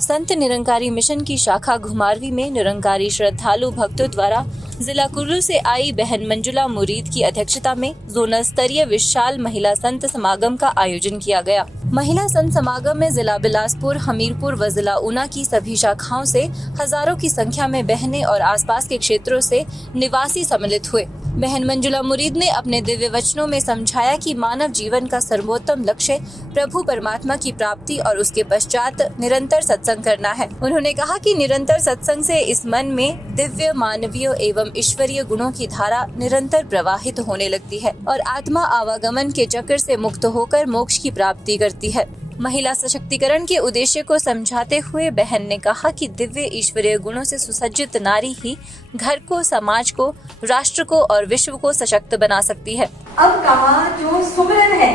Sant Nirankari mission की शाखा घुमारवी में निरंकारी श्रद्धालु भक्तों द्वारा जिला कुल्लू से आई बहन मंजुला मुरीद की अध्यक्षता में जोनल स्तरीय विशाल महिला संत समागम का आयोजन किया गया। महिला संत समागम में जिला बिलासपुर, हमीरपुर व जिला ऊना की सभी शाखाओं से हजारों की संख्या में बहनें और आसपास के क्षेत्रों से निवासी सम्मिलित हुए। बहन मंजुला मुरीद ने अपने दिव्य वचनों में समझाया कि मानव जीवन का सर्वोत्तम लक्ष्य प्रभु परमात्मा की प्राप्ति और उसके पश्चात निरंतर सत्संग करना है। उन्होंने कहा कि निरंतर सत्संग से इस मन में दिव्य, मानवीय एवं ईश्वरीय गुणों की धारा निरंतर प्रवाहित होने लगती है और आत्मा आवागमन के चक्र से मुक्त होकर मोक्ष की प्राप्ति करती है। महिला सशक्तिकरण के उद्देश्य को समझाते हुए बहन ने कहा कि दिव्य ईश्वरीय गुणों से सुसज्जित नारी ही घर को, समाज को, राष्ट्र को और विश्व को सशक्त बना सकती है। अब कहा जो सुमिरन है,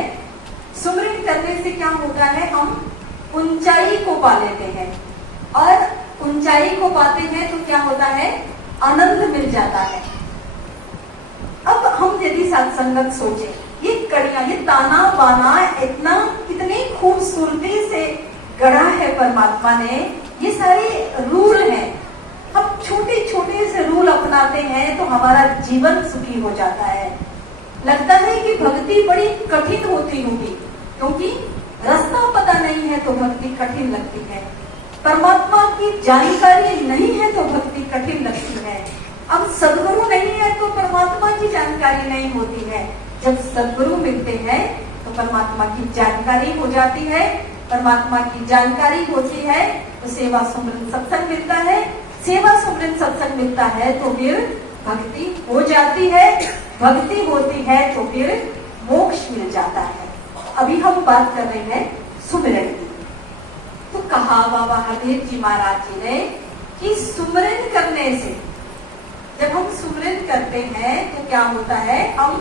सुमिरन करने से क्या होता है, हम ऊंचाई को पा लेते हैं और ऊंचाई को पाते हैं तो क्या होता है, आनंद मिल जाता है। अब हम यदि सत्संगत सोचे, ये कड़ियां, ये ताना बाना इतना कितनी खूबसूरती से गढ़ा है परमात्मा ने, ये सारे रूल हैं। हम छोटे छोटे से रूल अपनाते हैं तो हमारा जीवन सुखी हो जाता है। लगता है कि भक्ति बड़ी कठिन होती होगी, क्योंकि रास्ता पता नहीं है तो भक्ति कठिन लगती है। परमात्मा की जानकारी नहीं है तो भक्ति कठिन लगती है। अब सदगुरु नहीं है तो परमात्मा की जानकारी नहीं होती है। जब सदगुरु मिलते हैं तो परमात्मा की जानकारी हो जाती है। परमात्मा की जानकारी होती है तो सेवा सुमरन सत्संग मिलता है। सेवा सुमरन सत्संग मिलता है तो फिर भक्ति हो जाती है। भक्ति होती है तो फिर मोक्ष मिल जाता है। अभी हम बात कर रहे हैं सुमिरन की। तो कहा बाबा हरदेव जी महाराज जी ने कि सुमिरन करने से, जब हम सुमिरन करते हैं तो क्या होता है, हम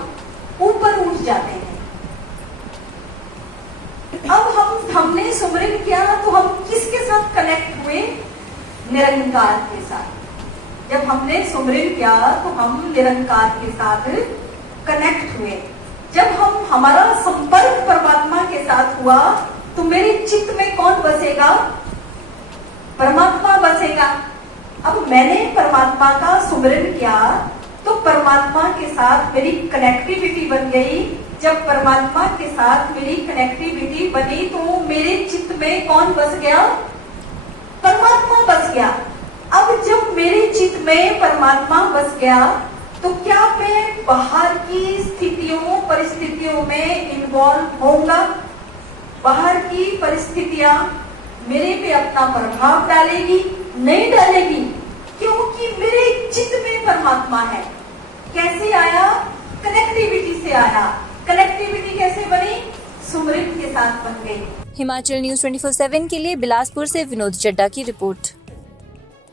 ऊपर उठ जाते हैं। अब हमने सुमिरन किया तो हम किसके साथ कनेक्ट हुए, निरंकार के साथ। जब हमने सुमिरन किया तो हम निरंकार के साथ कनेक्ट हुए। जब हमारा संपर्क परमात्मा के साथ हुआ तो मेरे चित्त में कौन बसेगा, परमात्मा बसेगा। अब मैंने परमात्मा का सुमिरन किया तो परमात्मा के साथ मेरी कनेक्टिविटी बन गई। जब परमात्मा के साथ मेरी कनेक्टिविटी बनी तो मेरे चित्त में कौन बस गया, परमात्मा बस गया। अब जब मेरे चित्त में परमात्मा बस गया तो क्या मैं बाहर की स्थितियों, परिस्थितियों में इन्वॉल्व होऊंगा? बाहर की परिस्थितियां मेरे पे अपना प्रभाव डालेगी? नहीं डालेगी, क्योंकि मेरे चित्त में परमात्मा है। कैसे आया? कनेक्टिविटी से आया। कनेक्टिविटी कैसे बनी? सुमिरन के साथ बन गई। हिमाचल न्यूज़ 24/7 के लिए बिलासपुर से विनोद चड्डा की रिपोर्ट।